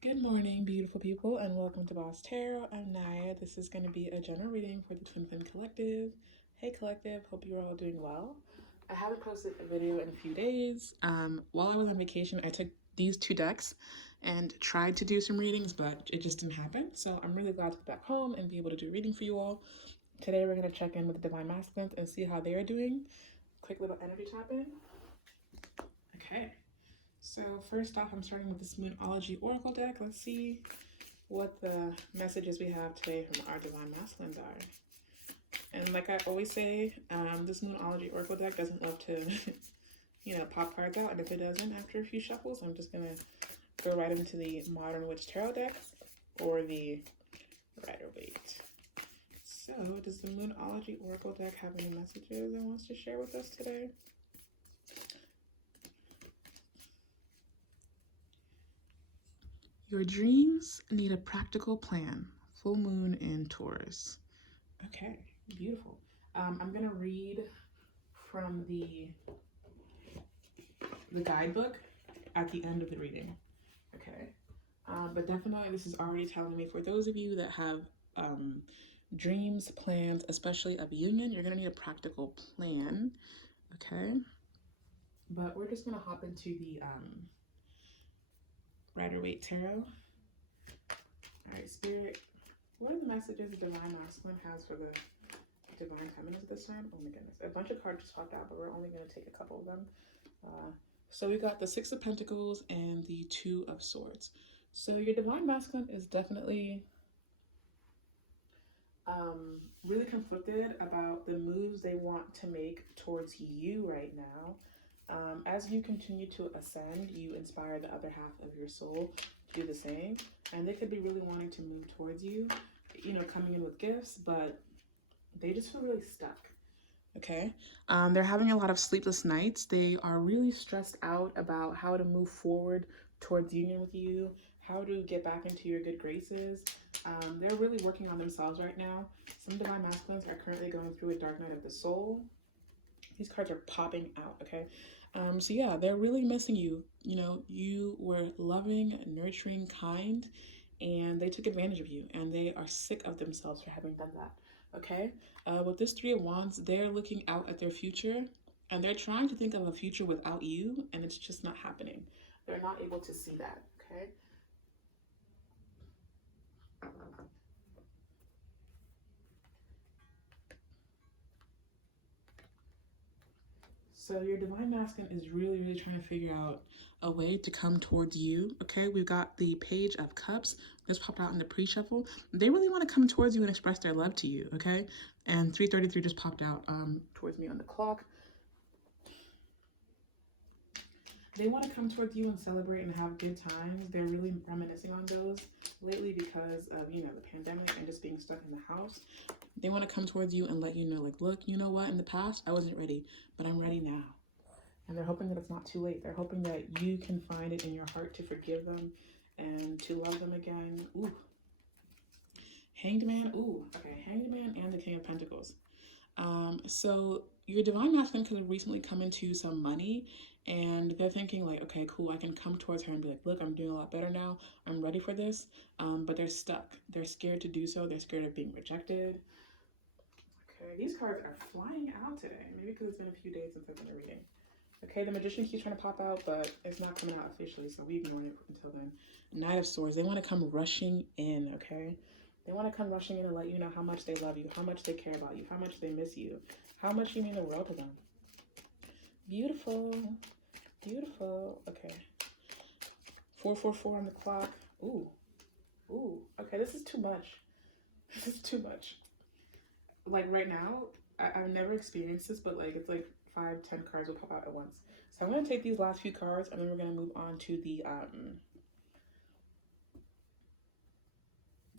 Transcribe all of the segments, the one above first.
Good morning, beautiful people, and welcome to Boss Tarot. I'm Naya. This is going to be a general reading for the Twin Flame Collective. Hey, Collective. Hope you're all doing well. I haven't posted a video in a few days. While I was on vacation, I took these two decks and tried to do some readings, but it just didn't happen. So I'm really glad to be back home and be able to do a reading for you all. Today, we're going to check in with the Divine Masculines and see how they're doing. Quick little energy tap in. Okay. So first off, I'm starting with this Moonology Oracle deck. Let's see what the messages we have today from our Divine Masculines are. And like I always say, this Moonology Oracle deck doesn't love to, pop cards out. And if it doesn't after a few shuffles, I'm just going to go right into the Modern Witch Tarot deck or the Rider-Waite. So does the Moonology Oracle deck have any messages it wants to share with us today? Your dreams need a practical plan. Full moon in Taurus. Okay, beautiful. I'm gonna read from the guidebook at the end of the reading. Okay, but definitely this is already telling me for those of you that have dreams, plans, especially of union, you're gonna need a practical plan. Okay, but we're just gonna hop into the Rider-Waite Tarot. All right, Spirit, what are the messages the Divine Masculine has for the Divine Feminines this time? Oh my goodness, a bunch of cards just popped out, but we're only going to take a couple of them. So we got the Six of Pentacles and the Two of Swords. So your Divine Masculine is definitely really conflicted about the moves they want to make towards you right now. As you continue to ascend, you inspire the other half of your soul to do the same. And they could be really wanting to move towards you, coming in with gifts, but they just feel really stuck. Okay. They're having a lot of sleepless nights. They are really stressed out about how to move forward towards union with you, how to get back into your good graces. They're really working on themselves right now. Some Divine Masculines are currently going through a dark night of the soul. These cards are popping out, okay? So yeah, they're really missing you. You were loving, nurturing, kind, and they took advantage of you, and they are sick of themselves for having done that, okay? With this Three of Wands, they're looking out at their future, and they're trying to think of a future without you, and it's just not happening. They're not able to see that, okay? So your Divine Masculine is really, really trying to figure out a way to come towards you, okay? We've got the Page of Cups. This popped out in the pre-shuffle. They really want to come towards you and express their love to you, okay? And 333 just popped out towards me on the clock. They want to come towards you and celebrate and have good times. They're really reminiscing on those lately because of, the pandemic and just being stuck in the house. They want to come towards you and let you know, like, look, you know what? In the past, I wasn't ready, but I'm ready now. And they're hoping that it's not too late. They're hoping that you can find it in your heart to forgive them and to love them again. Ooh. Hanged Man. Ooh, okay. Hanged Man and the King of Pentacles. So your Divine Masculine could have recently come into some money and they're thinking like, okay, cool, I can come towards her and be like, look, I'm doing a lot better now. I'm ready for this. But they're stuck. They're scared to do so. They're scared of being rejected. Okay, these cards are flying out today. Maybe because it's been a few days since I've been reading. Okay, the Magician keeps trying to pop out, but it's not coming out officially, so we ignore it until then. Knight of Swords, they want to come rushing in, okay? They want to come rushing in and let you know how much they love you, how much they care about you, how much they miss you, how much you mean the world to them. Beautiful. Beautiful. Okay. 444 on the clock. Ooh. Ooh. Okay, this is too much. This is too much. Like right now, I've never experienced this, but like it's like 5-10 cards will pop out at once. So I'm going to take these last few cards and then we're going to move on to the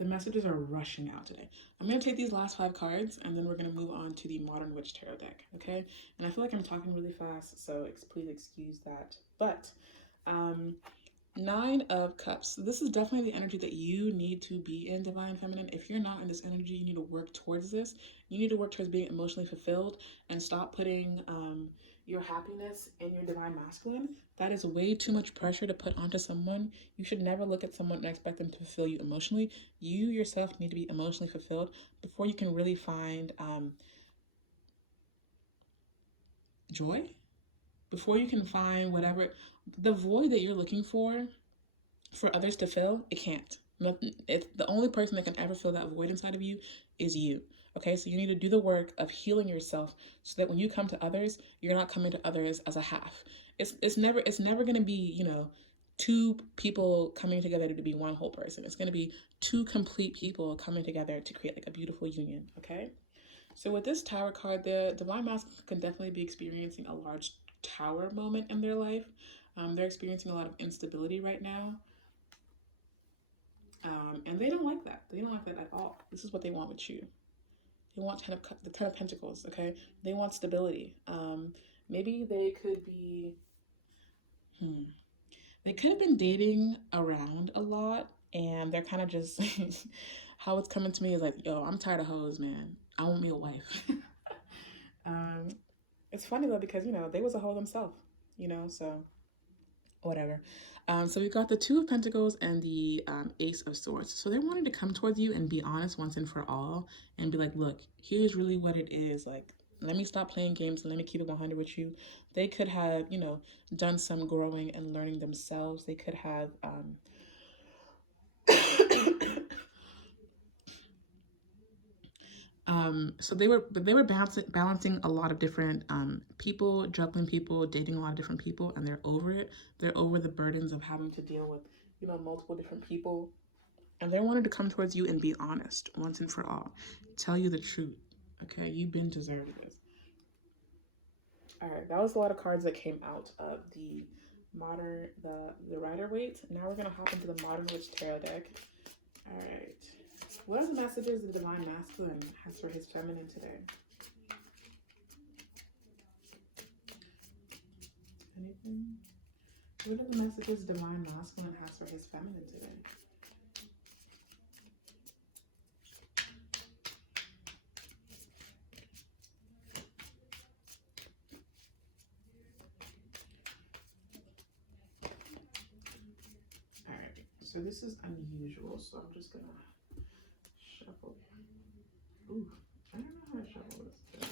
messages are rushing out today. I'm going to take these last 5 cards and then we're going to move on to the Modern Witch Tarot deck, okay? And I feel like I'm talking really fast, so please excuse that. But 9 of Cups. This is definitely the energy that you need to be in, Divine Feminine. If you're not in this energy, you need to work towards this. You need to work towards being emotionally fulfilled and stop putting, your happiness in your divine masculine, that is way too much pressure to put onto someone. You should never look at someone and expect them to fulfill you emotionally. You yourself need to be emotionally fulfilled before you can really find joy, before you can find whatever the void that you're looking for others to fill. It can't. Nothing. It's the only person that can ever fill that void inside of you is you. Okay, so you need to do the work of healing yourself so that when you come to others, you're not coming to others as a half. It's never gonna be, two people coming together to be one whole person. It's gonna be two complete people coming together to create like a beautiful union. Okay. So with this tower card, the divine masculine can definitely be experiencing a large tower moment in their life. They're experiencing a lot of instability right now. And they don't like that. They don't like that at all. This is what they want with you. They want the Ten of Pentacles, okay? They want stability. Maybe they could be, they could have been dating around a lot, and they're kind of just, how it's coming to me is like, yo, I'm tired of hoes, man. I want me a wife. It's funny though, because, they was a hoe themselves, so whatever. So we got the Two of Pentacles and the Ace of Swords. So they're wanting to come towards you and be honest once and for all and be like, look, here's really what it is. Like, let me stop playing games and let me keep it 100 with you. They could have, done some growing and learning themselves. They could have so they were balancing a lot of different people, juggling people, dating a lot of different people, and they're over it. They're over the burdens of having to deal with, multiple different people. And they wanted to come towards you and be honest once and for all. Tell you the truth. Okay, you've been deserving this. All right, that was a lot of cards that came out of the Rider-Waite. Now we're gonna hop into the Modern Witch Tarot deck. All right. What are the messages the divine masculine has for his feminine today? Anything? What are the messages divine masculine has for his feminine today? All right. So this is unusual. So I'm just gonna shuffle. Ooh, I don't know how to shuffle this.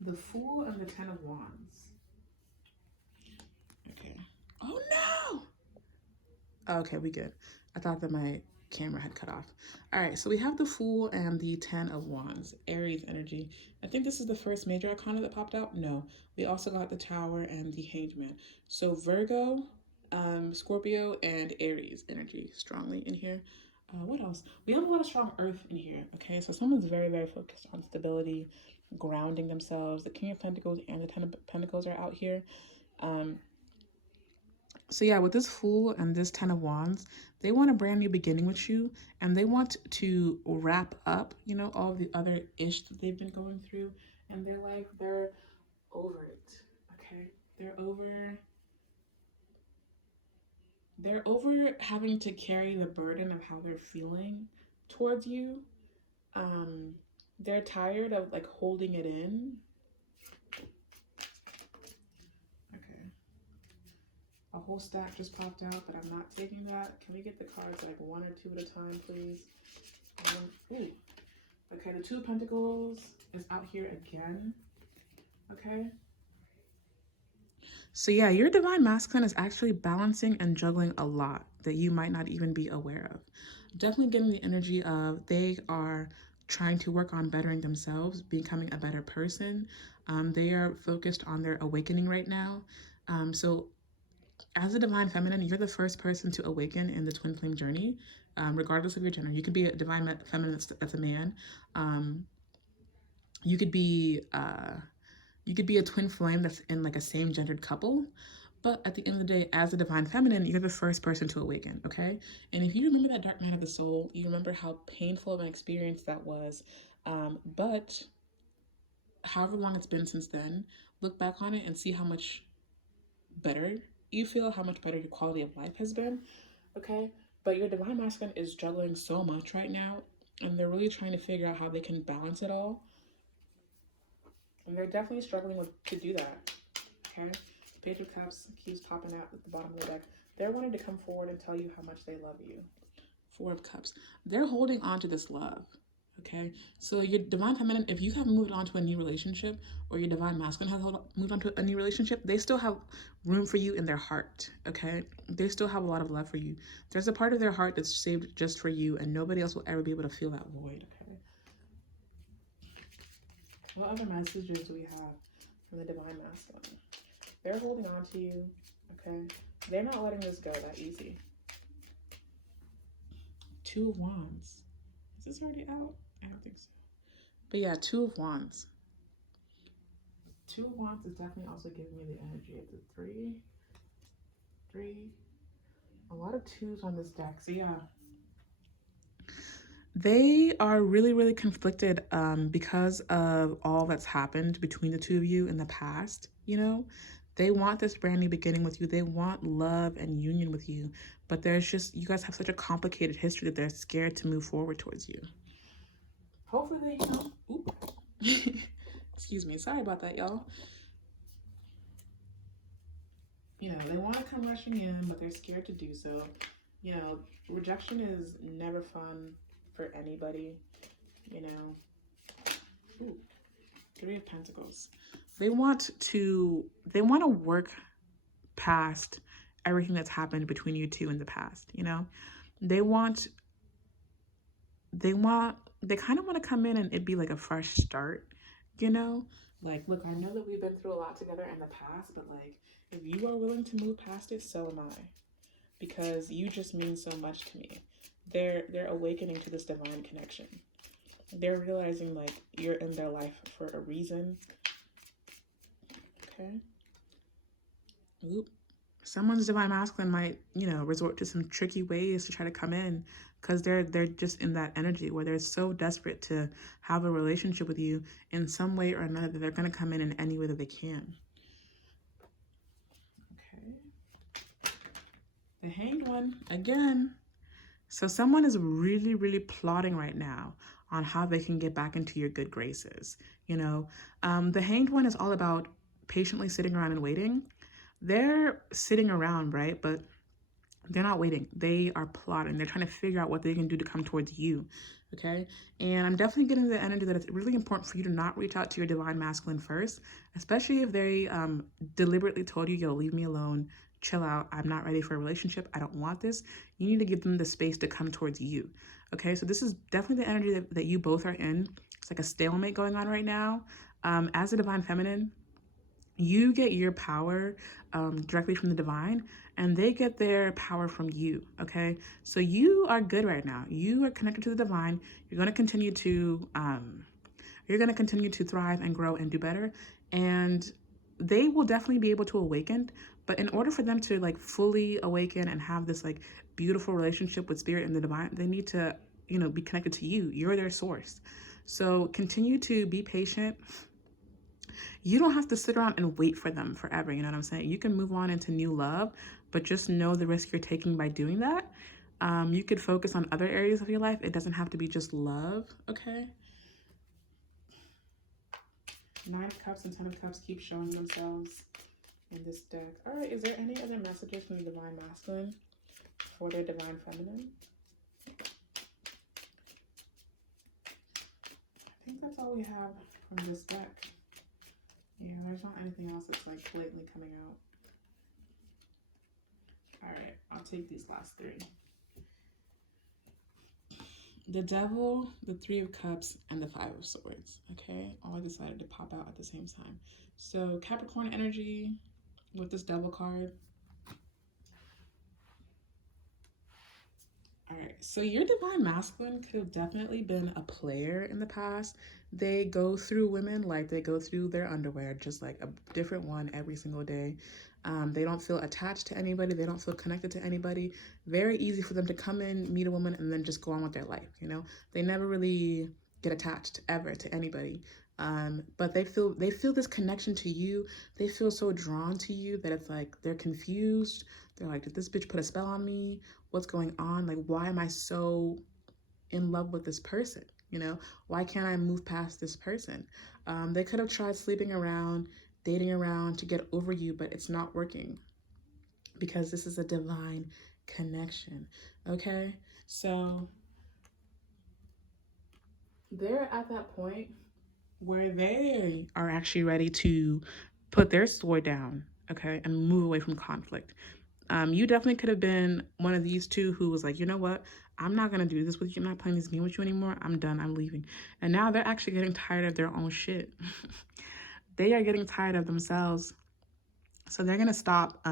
The Fool and the Ten of Wands. Okay. Oh no! Okay, we good. I thought that my camera had cut off. All right, so we have the Fool and the Ten of Wands, Aries energy. I think this is the first major arcana that popped out. No, we also got the Tower and the Hanged Man. So Virgo, Scorpio, and Aries energy strongly in here. What else? We have a lot of strong earth in here. Okay, so someone's very, very focused on stability, grounding themselves. The King of Pentacles and the Ten of Pentacles are out here. So yeah, with this Fool and this Ten of Wands, they want a brand new beginning with you, and they want to wrap up, all the other ish that they've been going through, and they're like, they're over it, okay? They're over having to carry the burden of how they're feeling towards you. They're tired of like holding it in. A whole stack just popped out, but I'm not taking that. Can we get the cards like one or two at a time, please? Ooh. Okay, the Two of Pentacles is out here again. Okay. So yeah, your divine masculine is actually balancing and juggling a lot that you might not even be aware of. Definitely getting the energy of they are trying to work on bettering themselves, becoming a better person. They are focused on their awakening right now. So as a divine feminine, you're the first person to awaken in the twin flame journey, regardless of your gender. You could be a divine feminine that's a man. You could be a twin flame that's in like a same gendered couple. But at the end of the day, as a divine feminine, you're the first person to awaken, okay? And if you remember that dark night of the soul, you remember how painful of an experience that was. But however long it's been since then, look back on it and see how much better you feel, how much better your quality of life has been, okay? But your divine masculine is juggling so much right now, and they're really trying to figure out how they can balance it all. And they're definitely struggling to do that. Okay? Page of Cups keeps popping out at the bottom of the deck. They're wanting to come forward and tell you how much they love you. Four of Cups. They're holding on to this love. Okay, so your divine feminine, if you have moved on to a new relationship, or your divine masculine has moved on to a new relationship, they still have room for you in their heart. Okay, they still have a lot of love for you. There's a part of their heart that's saved just for you, and nobody else will ever be able to fill that void. Okay, what other messages do we have from the divine masculine? They're holding on to you. Okay, they're not letting this go that easy. Two of Wands. Is this already out? I don't think so. But yeah, Two of Wands. Two of Wands is definitely also giving me the energy of the three. A lot of twos on this deck. So yeah. They are really, really conflicted because of all that's happened between the two of you in the past, you know? They want this brand new beginning with you. They want love and union with you. But there's just, you guys have such a complicated history that they're scared to move forward towards you. Hopefully they, you know, oop. Excuse me, sorry about that, y'all. You know, they want to come rushing in, but they're scared to do so. You know, rejection is never fun for anybody, you know. Ooh, Three of Pentacles. They want to work past everything that's happened between you two in the past, you know. They kind of want to come in and it be like a fresh start, you know. Like, look, I know that we've been through a lot together in the past, but like, if you are willing to move past it, so am I, because you just mean so much to me. They're awakening to this divine connection. They're realizing like you're in their life for a reason. Okay. Oop. Someone's divine masculine might, you know, resort to some tricky ways to try to come in, because they're just in that energy where they're so desperate to have a relationship with you in some way or another that they're going to come in any way that they can. Okay. The Hanged One again. So someone is really, really plotting right now on how they can get back into your good graces. You know, the Hanged One is all about patiently sitting around and waiting. They're sitting around, right? But they're not waiting. They are plotting. They're trying to figure out what they can do to come towards you. Okay. And I'm definitely getting the energy that it's really important for you to not reach out to your divine masculine first, especially if they deliberately told you, yo, leave me alone, chill out, I'm not ready for a relationship, I don't want this. You need to give them the space to come towards you. Okay. So this is definitely the energy that you both are in. It's like a stalemate going on right now. As a divine feminine, you get your power directly from the divine, and they get their power from you. Okay, so you are good right now. You are connected to the divine. You're going to continue to thrive and grow and do better, and they will definitely be able to awaken. But in order for them to like fully awaken and have this like beautiful relationship with spirit and the divine, they need to, you know, be connected to you. You're their source. So continue to be patient. You don't have to sit around and wait for them forever. You know what I'm saying? You can move on into new love, but just know the risk you're taking by doing that. You could focus on other areas of your life. It doesn't have to be just love, okay? Nine of Cups and Ten of Cups keep showing themselves in this deck. All right, is there any other messages from the divine masculine for their divine feminine? I think that's all we have from this deck. Yeah, there's not anything else that's like blatantly coming out. All right, I'll take these last three. The Devil, the Three of Cups, and the Five of Swords. Okay, all decided to pop out at the same time. So Capricorn energy with this Devil card. All right, so your divine masculine could have definitely been a player in the past. They go through women like they go through their underwear, just like a different one every single day. They don't feel attached to anybody. They don't feel connected to anybody. Very easy for them to come in, meet a woman, and then just go on with their life, you know? They never really get attached ever to anybody. But they feel this connection to you. They feel so drawn to you that it's like they're confused. They're like, did this bitch put a spell on me? what's going on? Like, why am I so in love with this person? You know, why can't I move past this person? They could have tried sleeping around, dating around to get over you, but it's not working because this is a divine connection. Okay, so they're at that point where they are actually ready to put their sword down, okay, and move away from conflict. You definitely could have been one of these two who was like, you know what? I'm not gonna do this with you. I'm not playing this game with you anymore. I'm done. I'm leaving. And now they're actually getting tired of their own shit. They are getting tired of themselves. So they're gonna stop,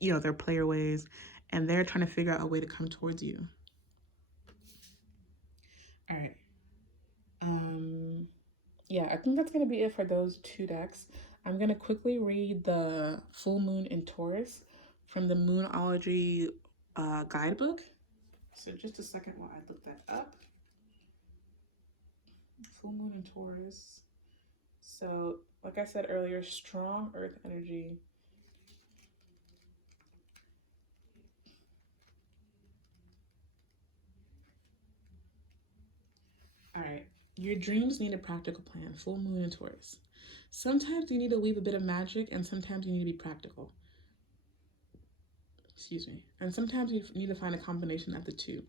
their player ways, and they're trying to figure out a way to come towards you. All right. Yeah, I think that's gonna be it for those two decks. I'm gonna quickly read the full moon in Taurus from the Moonology guidebook. So just a second while I look that up. Full moon in Taurus. So, like I said earlier, strong earth energy. All right. Your dreams need a practical plan. Full moon in Taurus. Sometimes you need to weave a bit of magic, and sometimes you need to be practical. Excuse me. And sometimes you need to find a combination of the two.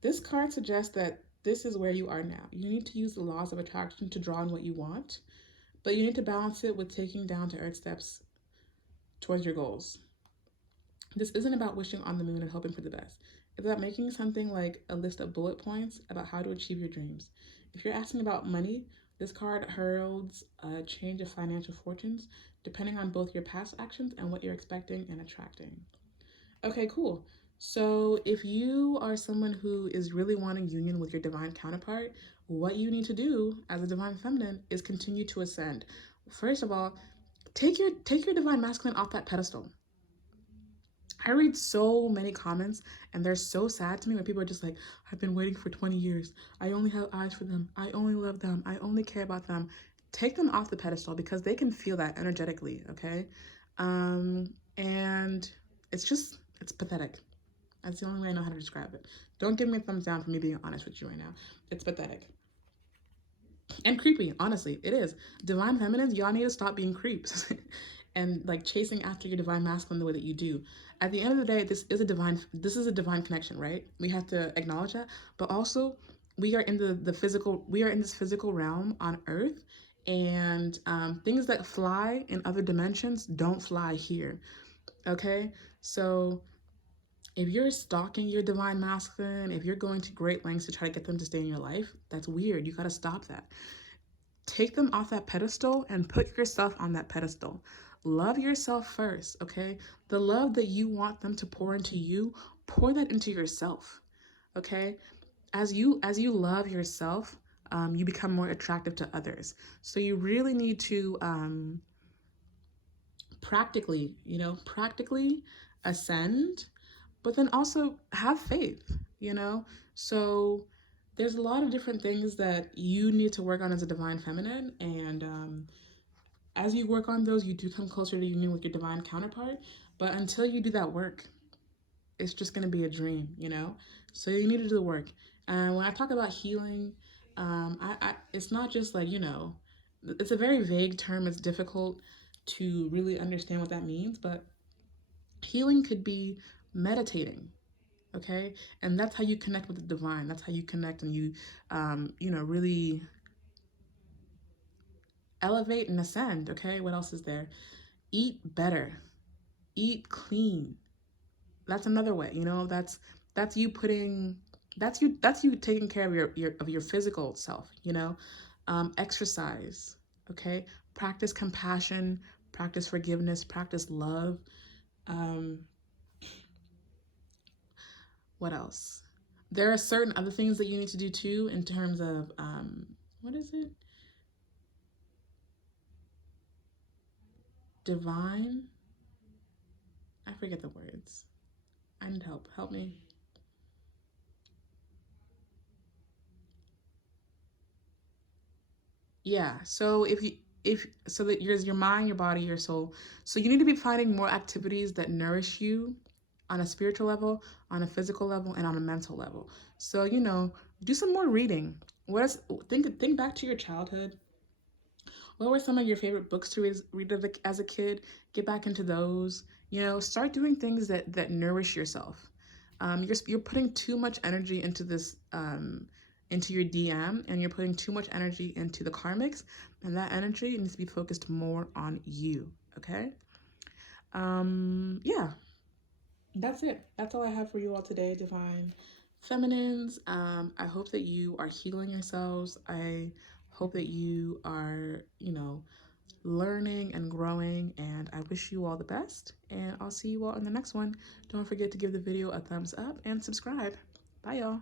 This card suggests that this is where you are now. You need to use the laws of attraction to draw on what you want, but you need to balance it with taking down to earth steps towards your goals. This isn't about wishing on the moon and hoping for the best. It's about making something like a list of bullet points about how to achieve your dreams. If you're asking about money, this card heralds a change of financial fortunes depending on both your past actions and what you're expecting and attracting. Okay, cool. So if you are someone who is really wanting union with your divine counterpart, what you need to do as a divine feminine is continue to ascend. First of all, take your divine masculine off that pedestal. I read so many comments and they're so sad to me when people are just like, I've been waiting for 20 years. I only have eyes for them. I only love them. I only care about them. Take them off the pedestal because they can feel that energetically, okay? And it's pathetic. That's the only way I know how to describe it. Don't give me a thumbs down for me being honest with you right now. It's pathetic. And creepy, honestly, it is. Divine feminines, y'all need to stop being creeps and like chasing after your divine masculine the way that you do. At the end of the day, this is a divine connection, right? We have to acknowledge that. But also we are in the physical, we are in this physical realm on earth, and things that fly in other dimensions don't fly here. Okay? So if you're stalking your divine masculine, if you're going to great lengths to try to get them to stay in your life, that's weird. You got to stop that. Take them off that pedestal and put yourself on that pedestal. Love yourself first, okay? The love that you want them to pour into you, pour that into yourself, okay? As you love yourself, you become more attractive to others. So you really need to practically ascend, but then also have faith, So there's a lot of different things that you need to work on as a divine feminine, and as you work on those, you do come closer to union with your divine counterpart. But until you do that work, it's just going to be a dream, So you need to do the work. And when I talk about healing, it's not just like, it's a very vague term. It's difficult to really understand what that means, but healing could be meditating, okay? And that's how you connect with the divine. That's how you connect and you, really elevate and ascend, okay? What else is there? Eat better. Eat clean. That's another way, that's you putting, that's you taking care of your physical self, exercise, okay? Practice compassion, practice forgiveness, practice love. What else? There are certain other things that you need to do too in terms of, what is it? Divine? I forget the words. I need help. Help me. Yeah. So so that your mind, your body, your soul. So you need to be finding more activities that nourish you on a spiritual level, on a physical level, and on a mental level. So, you know, do some more reading. What is, think back to your childhood. What were some of your favorite books to read as a kid? Get back into those. You know, start doing things that nourish yourself. You're putting too much energy into this into your DM, and you're putting too much energy into the karmics, and that energy needs to be focused more on you. Okay. Yeah, that's it. That's all I have for you all today, Divine Feminines. I hope that you are healing yourselves. I hope that you are, you know, learning and growing, and I wish you all the best, and I'll see you all in the next one. Don't forget to give the video a thumbs up and subscribe. Bye, y'all.